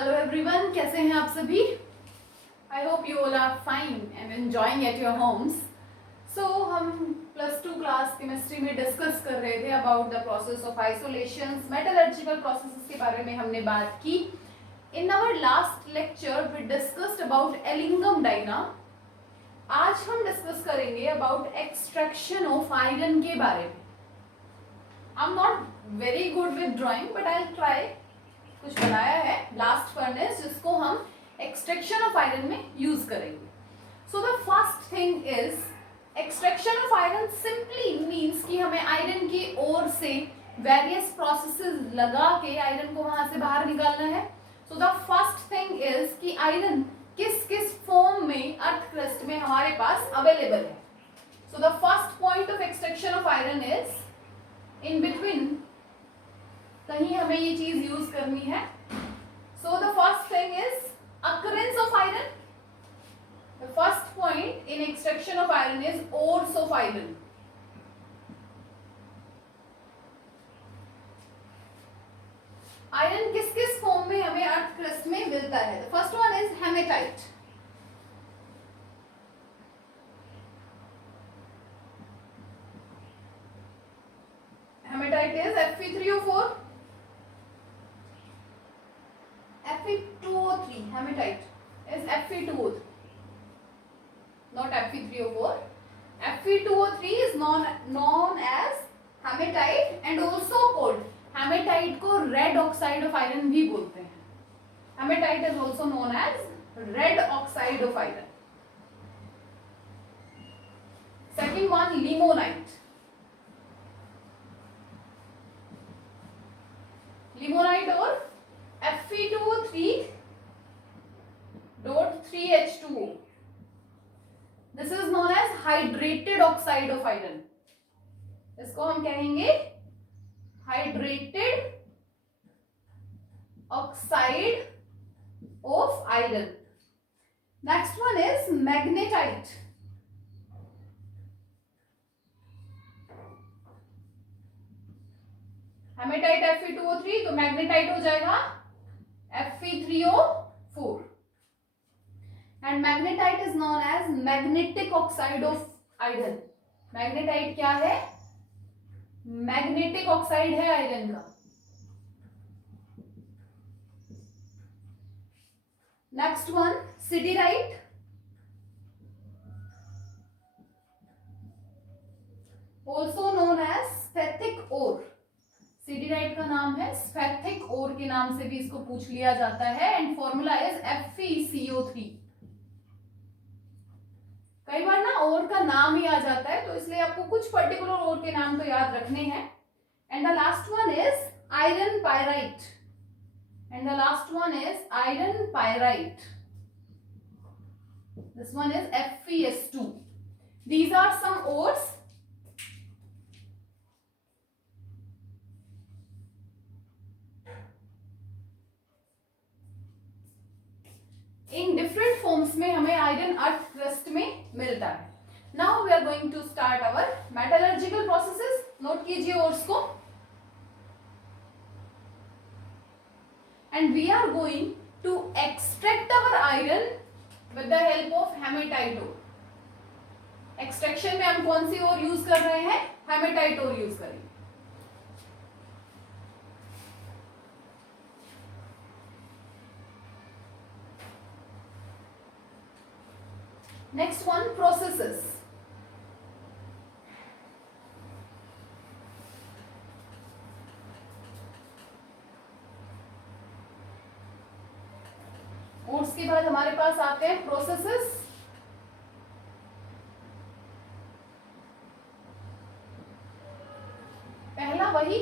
Hello everyone, कैसे हैं आप सभी? I hope you all are fine and enjoying at your homes. So हम +2 क्लास केमिस्ट्री में डिस्कस कर रहे थे about the process of isolations, metallurgical processes के बारे में हमने बात की। In our last lecture we discussed about Ellingham diagram. आज हम डिस्कस करेंगे अबाउट एक्सट्रैक्शन ऑफ आयरन के बारे में। I am not very good with drawing but I will try. कुछ बनाया है ब्लास्ट फर्नेस जिसको हम एक्सट्रैक्शन ऑफ आयरन में यूज करेंगे। So the first thing is extraction of iron simply means कि हमें आयरन की ओर से वेरियस प्रोसेसेस लगा के आयरन को वहां से बाहर निकालना है। So the first thing is कि आयरन किस किस फॉर्म में अर्थ क्रस्ट में हमारे पास अवेलेबल है। So the first point of extraction of iron is in between, कहीं हमें ये चीज यूज करनी है। So the first thing is occurrence of iron. The first point in extraction of iron is ores of iron. Iron किस किस form में हमें अर्थ क्रस्ट में मिलता है? The first one is hematite. Hematite is Fe3O4, Fe2O3. Hematite is Fe2O3, not Fe3O4. Fe2O3 is known as hematite and also called, hematite को red oxide of iron भी बोलते हैं। Hematite is also known as red oxide of iron. Second one, limonite. Limonite और Fe2O3.3H2O. This is known as hydrated oxide of iron. इसको हम कहेंगे hydrated oxide of iron. Next one is magnetite. Hematite Fe2O3 तो magnetite हो जाएगा Fe3O4 and magnetite is known as magnetic oxide of iron. Magnetite क्या है? Magnetic oxide है iron का। Next one, siderite. Also known as spathic ore. Siderite का नाम है स्फेथिक ओर के नाम से भी इसको पूछ लिया जाता है एंड फॉर्मूला इज FeCO3। कई बार ना ओर का नाम ही आ जाता है तो इसलिए आपको कुछ पर्टिकुलर ओर के नाम तो याद रखने हैं। And the last one is iron pyrite. And the last one is iron pyrite. This one is FeS2। These are some ores in different forms में हमें आयरन अर्थ क्रस्ट में मिलता है। Now we are going to start our metallurgical processes. Note कीजिए ores को। And we are going to extract our iron with the help of hematite ore. Extraction में हम कौन सी ओर यूज कर रहे हैं? हेमेटाइट ओर यूज करेंगे। Next one, processes. ओट्स के बाद हमारे पास आते हैं प्रोसेसेस। पहला वही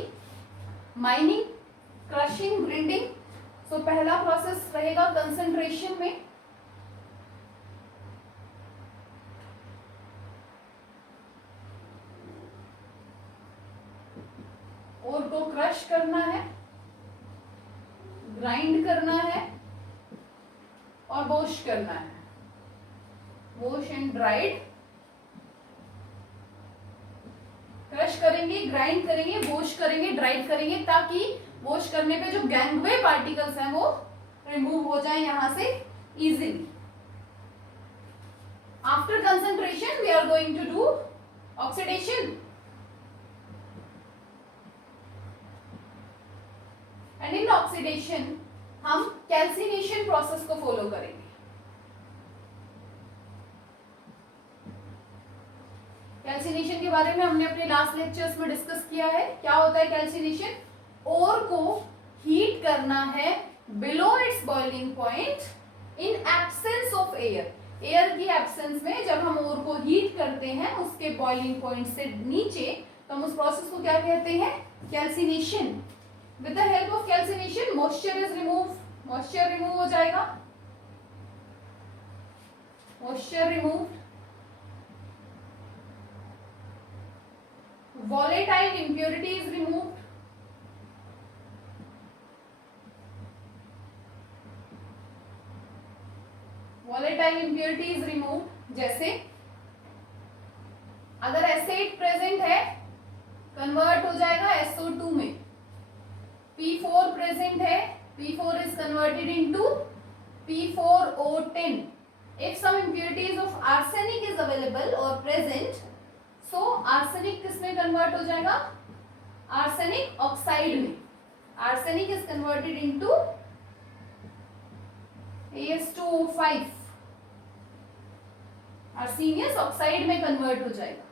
माइनिंग, क्रशिंग, ग्राइंडिंग। सो पहला प्रोसेस रहेगा कंसंट्रेशन में। ओर को क्रश करना है, ग्राइंड करना है और वॉश करना है। Wash and dried. क्रश करेंगे, ग्राइंड करेंगे, वॉश करेंगे, ड्राइड करेंगे ताकि वॉश करने पे जो गैंगवे पार्टिकल्स हैं वो रिमूव हो जाए यहां से easily. After concentration we are going to do oxidation. And in oxidation हम कैल्सिनेशन प्रोसेस को फॉलो करेंगे. कैल्सिनेशन के बारे में हमने अपने लास्ट लेक्चर्स में डिस्कस किया है. क्या होता है कैल्सिनेशन? ओर को हीट करना है below it's boiling point in absence of air. Air की एब्सेंस में जब हम ओर को हीट करते हैं उसके बॉइलिंग पॉइंट से नीचे, तो हम उस प्रोसेस को क्या कहते हैं? Calcination. With the help of calcination moisture is remove. Moisture remove हो जाएगा. Moisture remove. volatile impurity is removed. volatile impurity is removed. जैसे अगर एसिड प्रेजेंट है कन्वर्ट हो जाएगा SO2 में. P4 प्रेजेंट है, P4 is converted into P4O10. If some impurities of arsenic is available or present, so arsenic किस में convert हो जाएगा? आर्सेनिक ऑक्साइड में. Arsenic is converted into AS2O5. Arsenious oxide में कन्वर्ट हो जाएगा.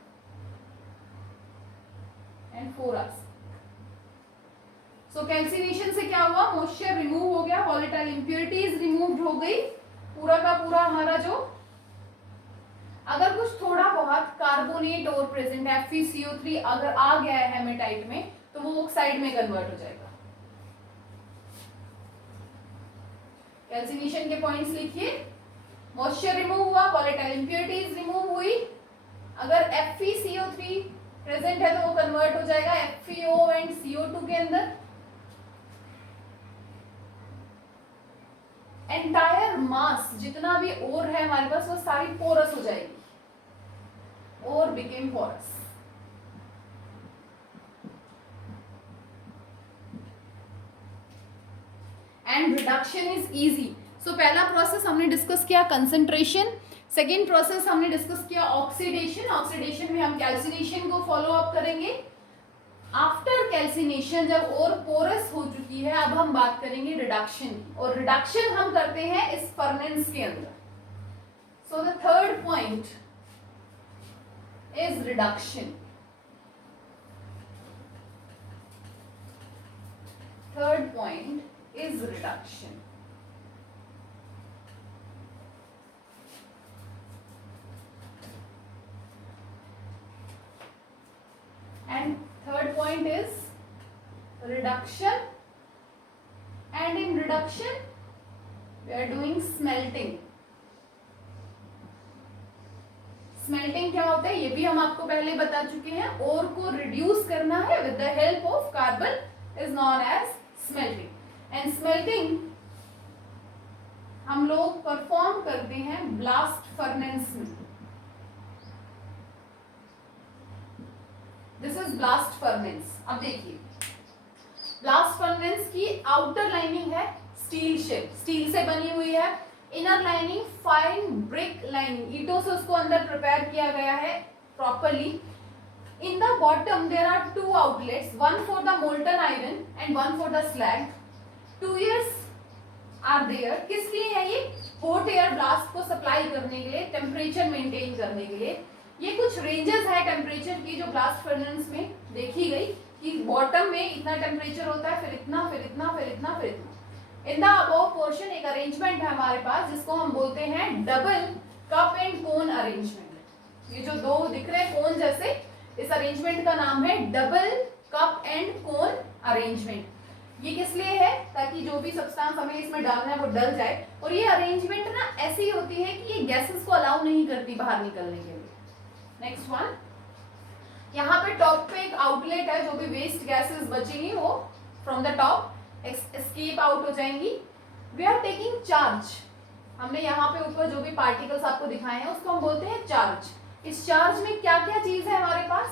And 4 arsenic. सो कैल्सिनेशन से क्या हुआ? मॉइस्चर रिमूव हो गया, वॉलेटाइल इंप्योरिटीज रिमूव हो गई. पूरा का पूरा हमारा जो अगर कुछ थोड़ा बहुत कार्बोनेट और प्रेजेंट है FeCO3 अगर आ गया है हेमेटाइट में, तो वो ऑक्साइड में कन्वर्ट हो जाएगा. कैल्सिनेशन के पॉइंट्स लिखिए. मॉइस्चर रिमूव हुआ, वॉलेटाइल इंप्योरिटीज रिमूव हुई. अगर FeCO3 प्रेजेंट है तो वो कन्वर्ट हो जाएगा FeO एंड CO2 के अंदर. एंटायर मास जितना भी ओर है हमारे पास वो सारी पोरस हो जाएगी. Ore become porous. And reduction is easy. So पहला प्रोसेस हमने डिस्कस किया कंसंट्रेशन. सेकेंड प्रोसेस हमने डिस्कस किया ऑक्सीडेशन. ऑक्सीडेशन में हम कैल्सिनेशन को फॉलो अप करेंगे. आफ्टर कैल्सिनेशन जब और पोरस हो चुकी है, अब हम बात करेंगे रिडक्शन की. और रिडक्शन हम करते हैं इस फर्नेंस के अंदर. So the third point is reduction. Third point is reduction. And third point is reduction, and in reduction we are doing smelting. Smelting क्या होता है ये भी हम आपको पहले बता चुके हैं. ओर को रिड्यूस करना है with the help of carbon is known as smelting. And smelting हम लोग परफॉर्म करते हैं ब्लास्ट फर्नेंस में. This is blast furnace. अब देखिए ब्लास्ट फर्नेंस की आउटर लाइनिंग है स्टील शेप, स्टील से बनी हुई है. Inner lining fine brick lining, ईंटों से उसको अंदर प्रिपेयर किया गया है properly. In the bottom there are two outlets, one for the molten iron and one for the slag. 2 years are there. किस लिए है ये? हॉट एयर ब्लास्ट को सप्लाई करने के लिए, टेम्परेचर मेंटेन करने के लिए. ये कुछ रेंजेस है टेम्परेचर की जो ब्लास्ट फर्नेंस में देखी गई कि बॉटम में इतना टेम्परेचर होता है, फिर इतना, फिर इतना, फिर इतना, फिर इतना. इन द अबव पोर्शन एक अरेंजमेंट है हमारे पास जिसको हम बोलते हैं double cup and cone arrangement. ये जो दो दिख रहे हैं कोन जैसे, इस अरेंजमेंट का नाम है double cup and cone arrangement. ये किस लिए है? ताकि जो भी सब्सटेंस हमें इसमें डालना है वो डल जाए. और ये अरेंजमेंट ना ऐसी होती है कि ये गैसेस को अलाउ नहीं करती बाहर निकलने के लिए. नेक्स्ट वन, यहाँ पे टॉप पे एक आउटलेट है, जो भी वेस्ट गैसेस बचेंगी वो from the top escape out हो जाएंगी. We are taking charge. हमने यहाँ पे ऊपर जो भी पार्टिकल्स आपको दिखाए हैं उसको हम बोलते हैं चार्ज. इस चार्ज में क्या क्या चीज है हमारे पास?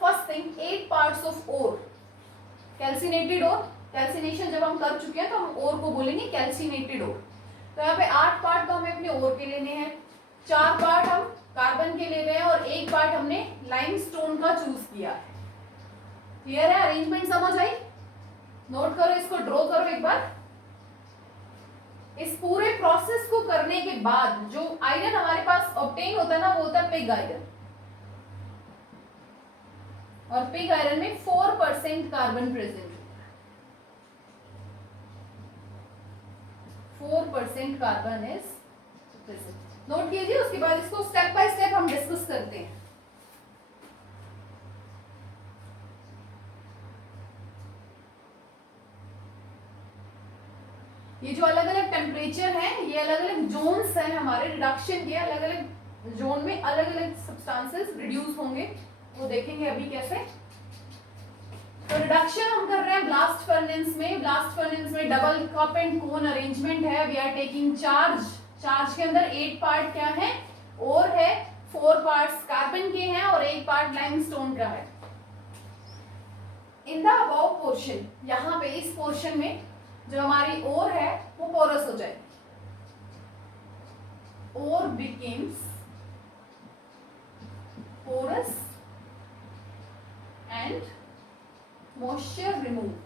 First thing 8 parts of ore, calcinated ore. Calcination जब हम कर चुके हैं तो हम ओर को बोलेंगे कैल्सिनेटेड ओर। तो यहाँ पे 8 पार्ट तो हमें अपने ओर के लेने हैं, 4 पार्ट हम कार्बन के ले रहे हैं और 1 पार्ट हमने लाइमस्टोन का चूज किया है। क्लियर है? अरेंजमेंट समझ आई? नोट करो, इसको ड्रॉ करो एक बार। इस पूरे प्रोसेस को करने के बाद जो आयरन हमारे पास ऑब्टेन होता है ना, वो होता है पिग आयरन, और पिग आयरन में 4% carbon present, 4% carbon is present. Note कीजिए, उसके बाद इसको स्टेप बाय स्टेप हम डिस्कस करते हैं। ये जो अलग अलग टेम्परेचर है, ये अलग अलग जोन्स हैं हमारे रिडक्शन के, अलग अलग जोन में अलग अलग सब्सटेंसेस रिड्यूस होंगे, वो देखेंगे अभी कैसे। तो रिडक्शन हम कर रहे हैं ब्लास्ट फर्नेस में। ब्लास्ट फर्नेस में double cup and cone arrangement है। We are taking charge. Charge के अंदर 8 पार्ट क्या है? और है, 4 पार्ट्स कार्बन के हैं और 1 पार्ट लाइमस्टोन का है। इन द अबव पोर्शन, यहाँ पे इस पोर्शन में जो हमारी ओर है वो पोरस हो जाएगी। Or becomes porous and moisture removed,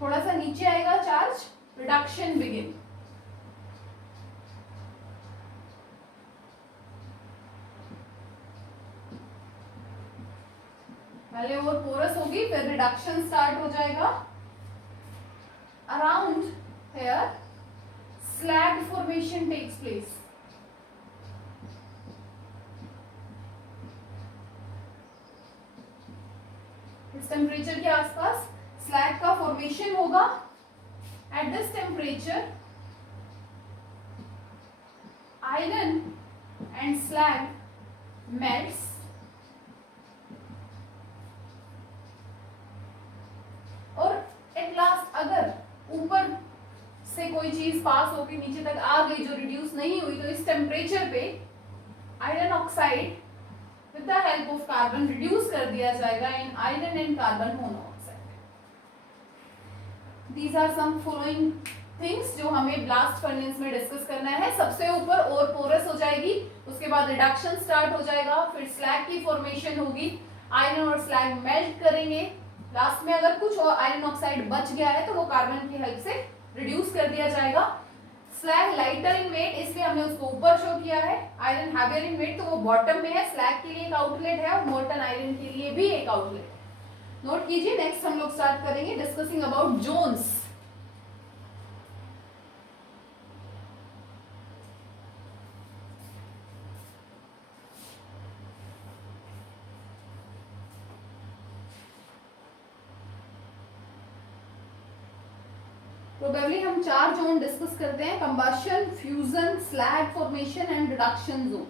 थोड़ा सा नीचे आएगा चार्ज, रिडक्शन बिगिन। पहले और पोरस होगी, फिर रिडक्शन स्टार्ट हो जाएगा। Around here slag formation takes place. इस टेम्परेचर के आसपास स्लैग का फॉर्मेशन होगा। At this temperature iron and slag melts और एट लास्ट अगर ऊपर से कोई चीज पास होकर नीचे तक आ गई जो रिड्यूस नहीं हुई, तो इस टेम्परेचर पे iron oxide with the help of carbon reduce कर दिया जाएगा in iron and carbon monoxide. These are some following things जो हमें ब्लास्ट फर्नेस में डिस्कस करना है। सबसे ऊपर और पोरस हो जाएगी, उसके बाद रिडक्शन स्टार्ट हो जाएगा, फिर स्लैग की फॉर्मेशन होगी, आयरन और स्लैग मेल्ट करेंगे। लास्ट में अगर कुछ और आयरन ऑक्साइड बच गया है तो वो कार्बन की हेल्प से रिड्यूस कर दिया जाएगा। स्लैग लाइटर इन वेट, इसलिए हमने उसको ऊपर शो किया है। आयरन हैवियर इन वेट, तो वो बॉटम में है। स्लैग के लिए एक आउटलेट है और मोल्टन आयरन के लिए भी एक आउटलेट है। नोट कीजिए। नेक्स्ट हम लोग स्टार्ट करेंगे डिस्कसिंग अबाउट जोन्स। प्रोबेबली हम 4 जोन डिस्कस करते हैं: combustion, fusion, slag formation and reduction zone.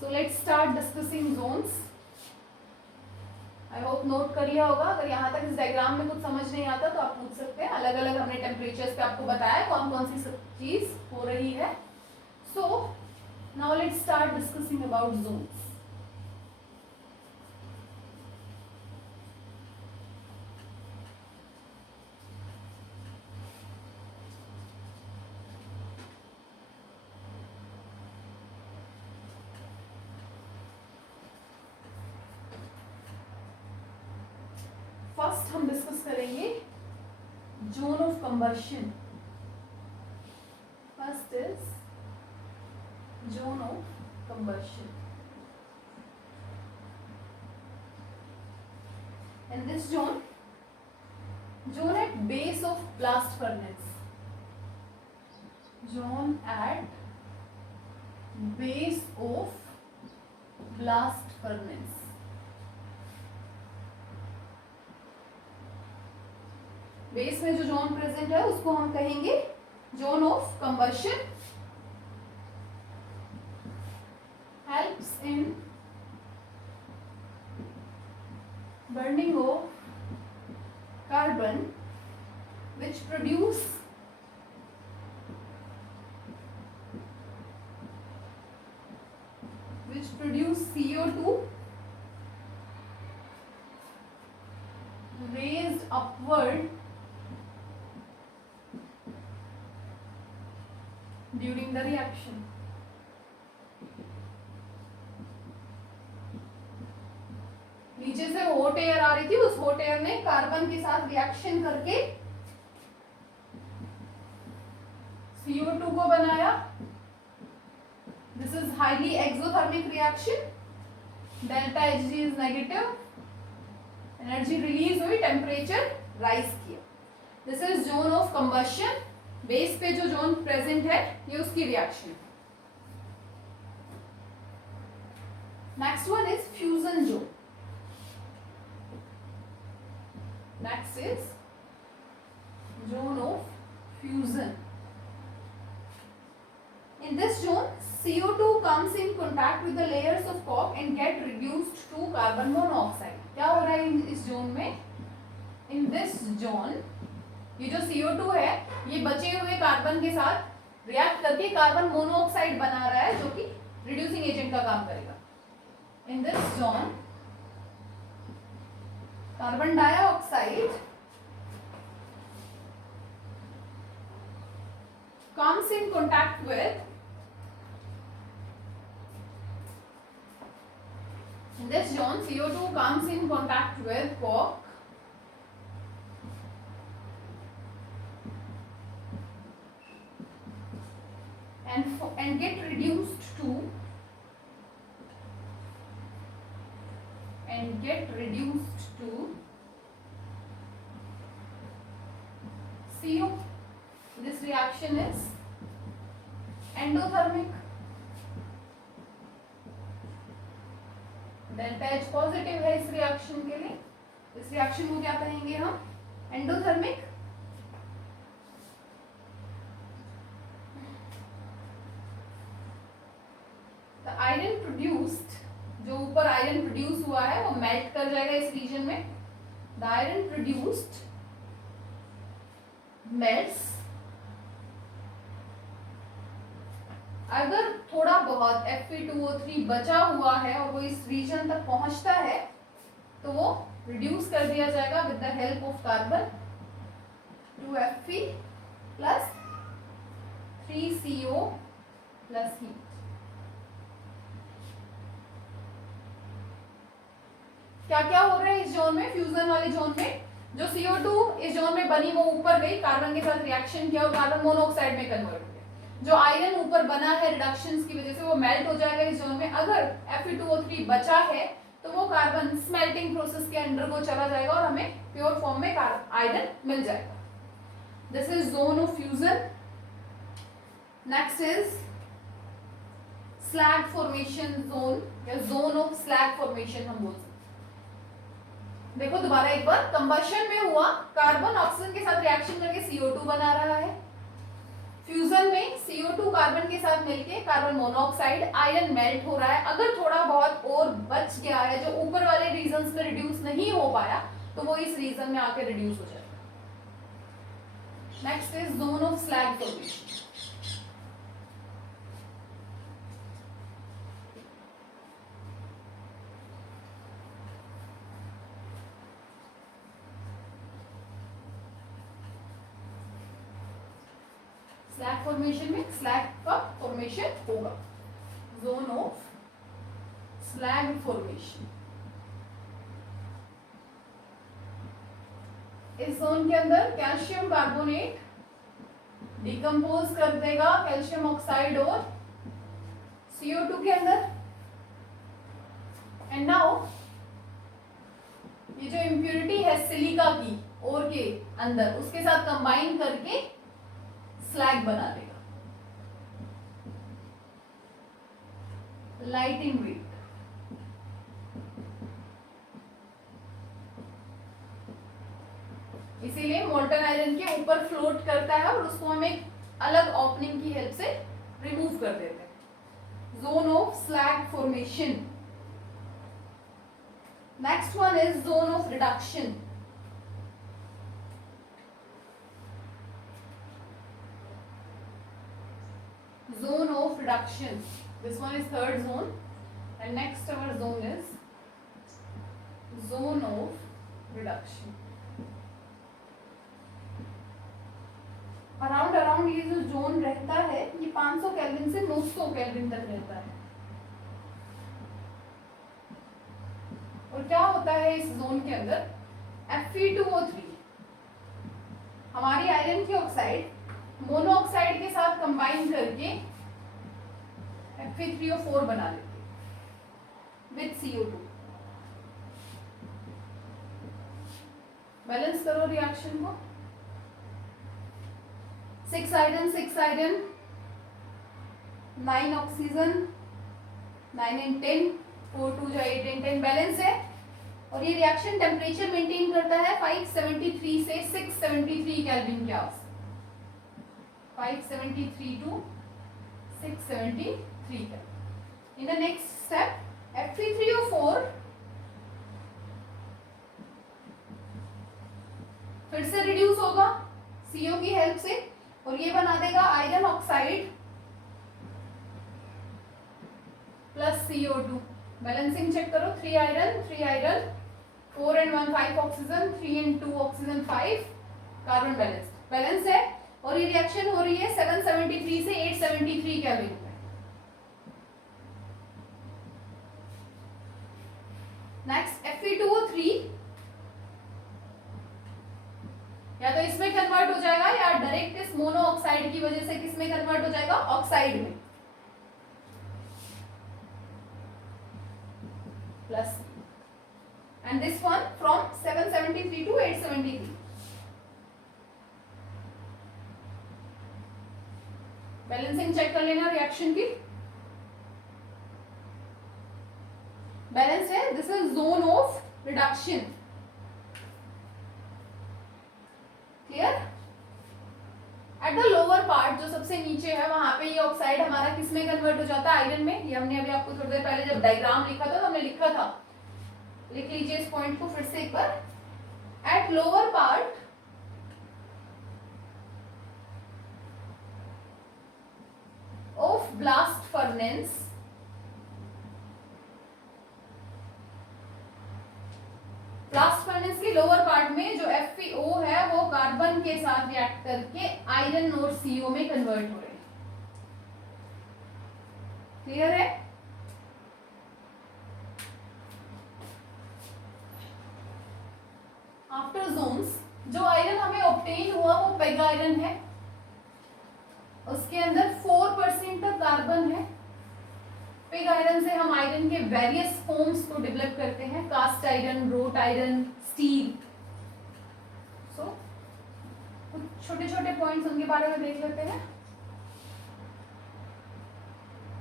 So let's start discussing zones. I hope note कर लिया होगा। अगर यहाँ तक इस डायग्राम में कुछ समझ नहीं आता तो आप पूछ सकते हैं। अलग अलग हमने टेम्परेचर्स पे आपको बताया कौन कौन सी चीज हो रही है। So now let's start discussing about zones. First हम डिस्कस करेंगे zone of combustion. First is zone of combustion. In this zone at base of blast furnace, zone at base of blast furnace, base में जो zone present है उसको हम कहेंगे zone of combustion. Helps in burning of carbon which produce which produce CO2 raised upward during the reaction. नीचे से hot air आ रही थी, उस हॉट एयर ने कार्बन के साथ रिएक्शन करके CO2 को बनाया. This is highly exothermic reaction. Delta Hg is negative. Energy release हुई, टेम्परेचर राइज किया. This is zone of combustion. Base पे जो जोन प्रेजेंट है ये उसकी reaction. Next one is fusion zone. Next is zone of fusion. In this zone, CO2 comes in contact with the layers of cork and get reduced to carbon monoxide. क्या हो रहा है इस zone में? In this zone, ये जो CO2 है ये बचे हुए कार्बन के साथ रिएक्ट करके कार्बन मोनोऑक्साइड बना रहा है, जो कि रिड्यूसिंग एजेंट का काम करेगा. In this zone, carbon dioxide comes in contact with, in this zone CO2 comes in contact with cork and get reduced to CO. This reaction is endothermic. Delta H positive है इस reaction के लिए. इस reaction को क्या कहेंगे हम? Endothermic. The iron produced, जो ऊपर आयरन प्रोड्यूस हुआ है वो मेल्ट कर जाएगा इस रीजन में. The iron produced melts. अगर थोड़ा बहुत Fe2O3 बचा हुआ है और वो इस रीजन तक पहुंचता है तो वो रिड्यूस कर दिया जाएगा with the help of carbon to Fe plus 3CO plus heat. क्या क्या हो रहा है इस जोन में? फ्यूजन वाले जोन में जो CO2 इस जोन में बनी वो ऊपर गई, कार्बन के साथ रिएक्शन किया और कार्बन मोनोऑक्साइड में कन्वर्ट. जो आयरन ऊपर बना है रिडक्शंस की वजह से वो मेल्ट हो जाएगा इस जोन में. अगर Fe2O3 बचा है तो वो कार्बन स्मेल्टिंग प्रोसेस के अंडर को चला जाएगा और हमें प्योर फॉर्म में आयरन मिल जाएगा. This is zone of fusion. Next is slag formation zone या जोन ऑफ स्लैग फॉर्मेशन हम बोल सकते. देखो दोबारा एक बार, कंबशन में हुआ, कार्बन ऑक्सीजन के साथ रिएक्शन करके CO2 बना रहा है. फ्यूजन में CO2 कार्बन के साथ मिलके कार्बन मोनोऑक्साइड, आयरन मेल्ट हो रहा है. अगर थोड़ा बहुत और बच गया है जो ऊपर वाले रीजन्स में रिड्यूस नहीं हो पाया तो वो इस रीजन में आके रिड्यूस हो जाएगा. Next is zone of slag formation. Slag formation में स्लैग का फॉर्मेशन होगा. Zone of slag formation. इस जोन के अंदर कैल्शियम कार्बोनेट डिकम्पोज कर देगा कैल्शियम ऑक्साइड और CO2 के अंदर. एंड नाउ ये जो इम्प्योरिटी है सिलिका की और के अंदर, उसके साथ कंबाइन करके स्लैग बना देगा. Light in weight. इसीलिए मोल्टन आयरन के ऊपर फ्लोट करता है और उसको हम एक अलग ओपनिंग की हेल्प से रिमूव कर देते हैं. Zone of slag formation. Next one is zone of reduction. Zone of reduction. This one is third zone. and next our zone is zone of reduction. Around ये जो जोन रहता है ये 500 केल्विन से 900 केल्विन तक रहता है। और क्या होता है इस जोन के अंदर, Fe2O3 हमारी आयरन की ऑक्साइड मोनोऑक्साइड के साथ कंबाइन करके Fe3O4 बना लेती है विद CO2। बैलेंस करो रिएक्शन को। 6 आयरन 9 ऑक्सीजन 9 and 10 4 2 जो 8 and 10 बैलेंस है। और ये रिएक्शन टेम्परेचर मेंटेन करता है 573 से 673 केल्विन के आस 573 to 673 kelvin. In the next step Fe3O4 फिर से रिड्यूस होगा CO की हेल्प से और ये बना देगा iron oxide plus CO2। Balancing check करो। 3 iron 4 and 1 5 oxygen 3 and 2 oxygen 5 carbon balance है। और ये रिएक्शन हो रही है 773 से 873 केल्विन पे। नेक्स्ट Fe2O3 या तो इसमें कन्वर्ट हो जाएगा या डायरेक्ट इस मोनो ऑक्साइड की वजह से किसमें कन्वर्ट हो जाएगा, ऑक्साइड में। Plus and this one from 773 to 873। Balancing check कर लेना रिएक्शन की। बैलेंस है। This is zone of reduction. Clear. At the lower part जो सबसे नीचे है वहां पे ये ऑक्साइड हमारा किस में कन्वर्ट हो जाता है, आयरन में। ये हमने अभी आपको थोड़ी देर पहले जब डायग्राम लिखा था तो हमने लिखा था, लिख लीजिए इस पॉइंट को फिर से एक बार। At lower part of blast furnace के लोअर पार्ट में जो FeO है वो कार्बन के साथ रिएक्ट करके आयरन और CO में कन्वर्ट हो रहे हैं। क्लियर है। आफ्टर जोन्स जो आयरन हमें ऑब्टेन हुआ वो पेग आयरन है। उसके अंदर 4% तक कार्बन है। पिग आयरन से हम आयरन के वेरियस फॉर्म्स को डेवलप करते हैं, cast iron, wrought iron, steel. So कुछ छोटे छोटे पॉइंट्स उनके बारे में देख लेते हैं।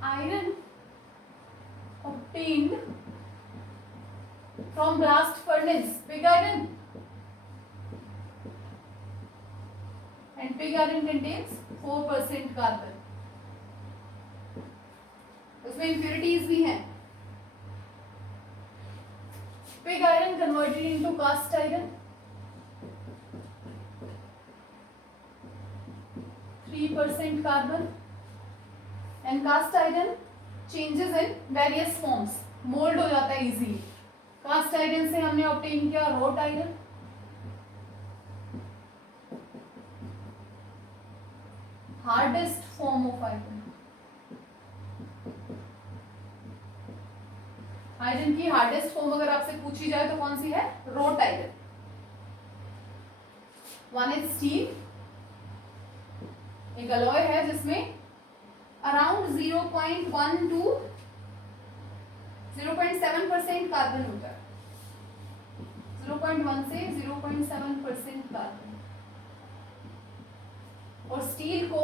Iron obtained from blast furnace, pig iron, and pig iron contains 4% carbon. उसमें इम्प्योरिटीज भी हैं। Pig iron converted into cast iron 3% carbon and cast iron changes in various forms, mould हो जाता है इजीली। कास्ट आयरन से हमने obtain किया road iron, hardest form of iron. Iron की हार्डेस्ट फॉर्म अगर आपसे पूछी जाए तो कौन सी है, road iron. One is steel, एक अलॉय है जिसमें अराउंड 0.1 to 0.7% कार्बन होता है। 0.1 से 0.7% कार्बन। और स्टील को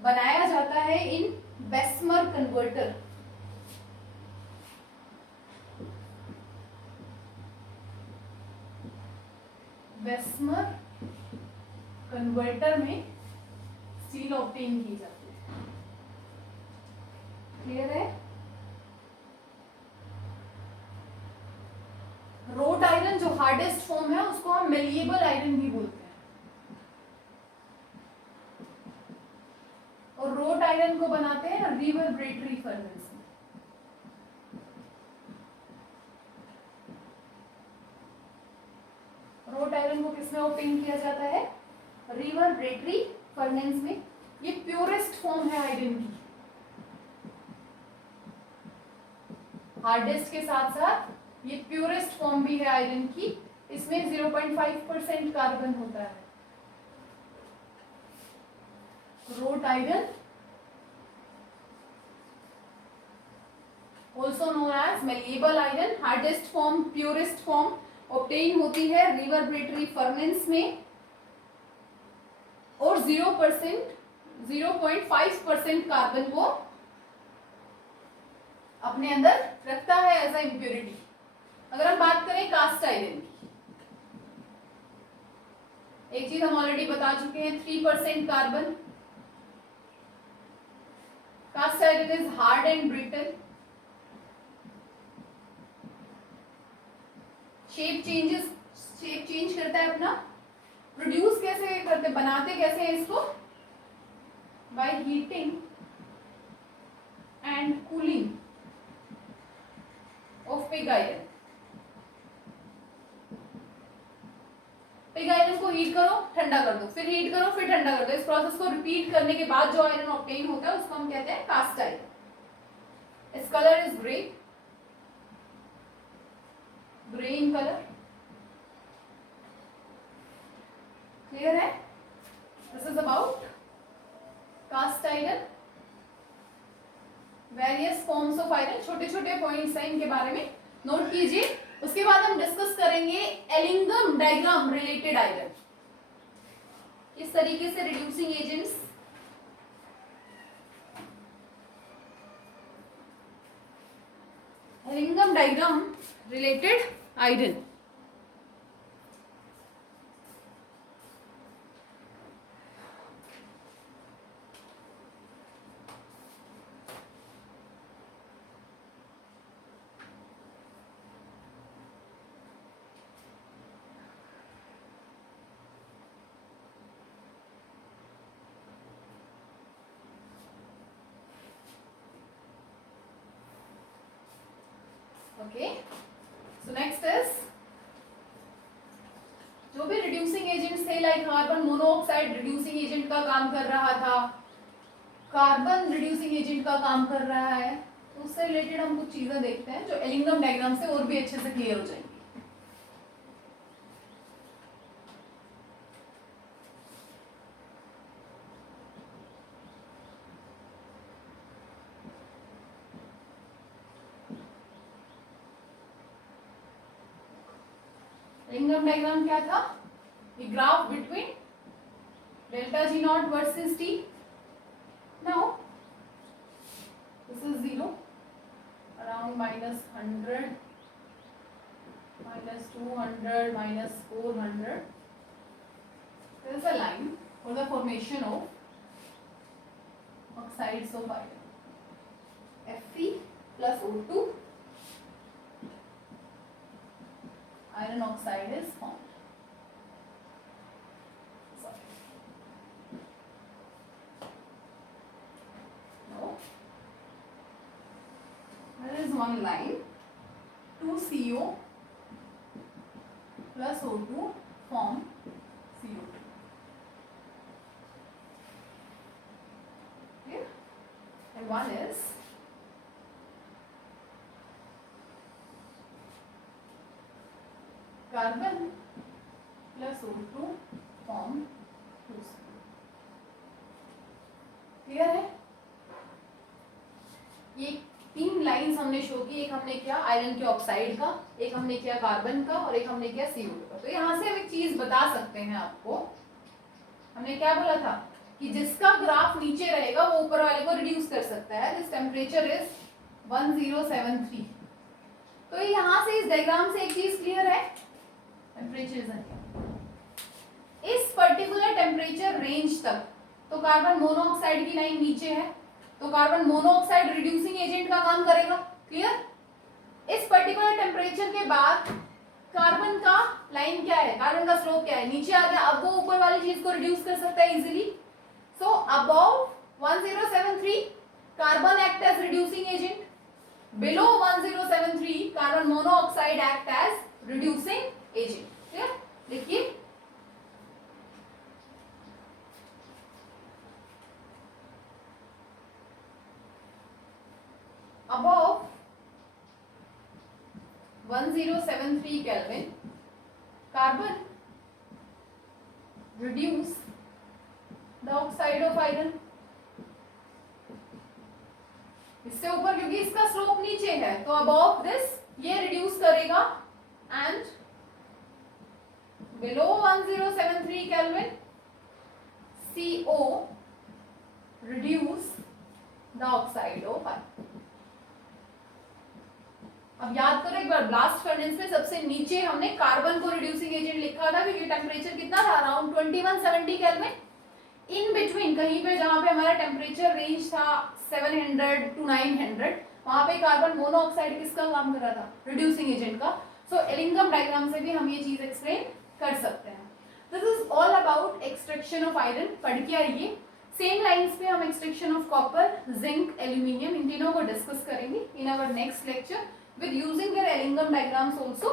बनाया जाता है इन बेस्मर कन्वर्टर। बेस्मर कन्वर्टर में स्टील ऑब्टेन की जाती है। क्लियर है। रोट आयरन जो हार्डेस्ट फॉर्म है उसको हम मेलिएबल आयरन भी बोलते हैं। और रोट आयरन को बनाते हैं रिवर्बरेटरी फर्नेस में। किसमें ऑब्टेन किया जाता है? रिवर्बरेटरी फर्नेस में। ये प्योरेस्ट फॉर्म है आयरन की, हार्डेस्ट के साथ साथ ये प्योरेस्ट फॉर्म भी है आयरन की। इसमें 0.5% कार्बन होता है। Road iron also known as malleable iron, hardest form, purest form obtain होती है रिवर्बरेटरी फर्नेस में और 0.5% कार्बन को अपने अंदर रखता है एज अ इम्प्योरिटी। अगर हम बात करें कास्ट आयरन की, एक चीज हम ऑलरेडी बता चुके हैं, 3% carbon. Cast iron is hard and brittle, shape change करता है अपना। प्रोड्यूस कैसे करते, बनाते कैसे हैं इसको? By heating and cooling of pig iron. Pig iron को हीट करो, ठंडा कर दो, फिर हीट करो, फिर ठंडा कर दो। इस प्रोसेस को रिपीट करने के बाद जो आयरन ऑब्टेन होता है उसको हम कहते हैं cast iron. Its colour is grey in colour. Clear है? This is about cast iron, various forms of iron. छोटे छोटे पॉइंट्स हैं, इनके बारे में नोट कीजिए। उसके बाद हम डिस्कस करेंगे एलिंगम डायग्राम रिलेटेड आयरन, इस तरीके से reducing agents Ellingham diagram related iron. Okay, so next is जो भी रिड्यूसिंग एजेंट्स थे, like carbon monoxide reducing agent का काम कर रहा था, कार्बन रिड्यूसिंग एजेंट का काम कर रहा है, तो उससे रिलेटेड हम कुछ चीजें देखते हैं जो एलिंगम डायग्राम से और भी अच्छे से क्लियर हो जाएंगी। एलिंगम डायग्राम क्या था? ये graph between delta G not versus T. Now this is 0 around -100, -200, -400. There is a line for the formation of oxides of iron. Fe plus O2, iron oxide is formed. Sorry. No. There is one line, 2CO plus O2 form CO2. Okay? And one is carbon plus O2 form 2CO. Clear है? ये तीन lines हमने show की, एक हमने किया iron के oxide का, एक हमने किया कार्बन का और एक हमने किया CO2 का। तो यहाँ से हम एक चीज बता सकते हैं आपको, हमने क्या बोला था कि जिसका ग्राफ नीचे रहेगा वो ऊपर वाले को रिड्यूस कर सकता है। This temperature is 1073। तो यहाँ से इस डायग्राम से एक चीज क्लियर है, टेम्परेचर इस पर्टिकुलर टेम्परेचर रेंज तक तो कार्बन मोनोऑक्साइड की लाइन नीचे है, तो कार्बन मोनोऑक्साइड रिड्यूसिंग एजेंट का काम करेगा। क्लियर? इस पर्टिकुलर टेम्परेचर के बाद कार्बन का लाइन क्या है, कार्बन का स्लोप क्या है, नीचे आ गया। अब वो ऊपर वाली चीज को रिड्यूस कर सकता है easily. So above 1073 carbon act as reducing agent, below 1073 carbon monoxide act as reducing agent. Clear? देखिए 1073 kelvin carbon reduce the oxide of iron. इससे ऊपर क्योंकि इसका स्लोप नीचे है तो अबव दिस ये रिड्यूस करेगा and below 1073 kelvin CO reduce the oxide of iron. अब याद करो एक बार, ब्लास्ट फर्नेस में सबसे नीचे हमने कार्बन को रिड्यूसिंग एजेंट लिखा था क्योंकि टेम्परेचर कितना था, अराउंड 2170 केल्विन। इन बिटवीन कहीं पे जहां पे हमारा टेम्परेचर रेंज था 700 to 900, वहां पे कार्बन मोनोऑक्साइड किसका काम कर रहा था, रिड्यूसिंग एजेंट का। सो एलिंगम डायग्राम से भी हम ये चीज एक्सप्लेन कर सकते हैं। This is all about extraction of iron. पढ़ के आइए। सेम लाइंस पे हम extraction of copper, zinc, aluminium इन तीनों को डिस्कस करेंगे in our next lecture with using their Ellingham diagrams also.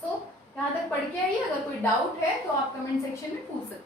So यहाँ तक पढ़ के आइए। अगर कोई डाउट है तो आप कमेंट सेक्शन में पूछ सकते हैं।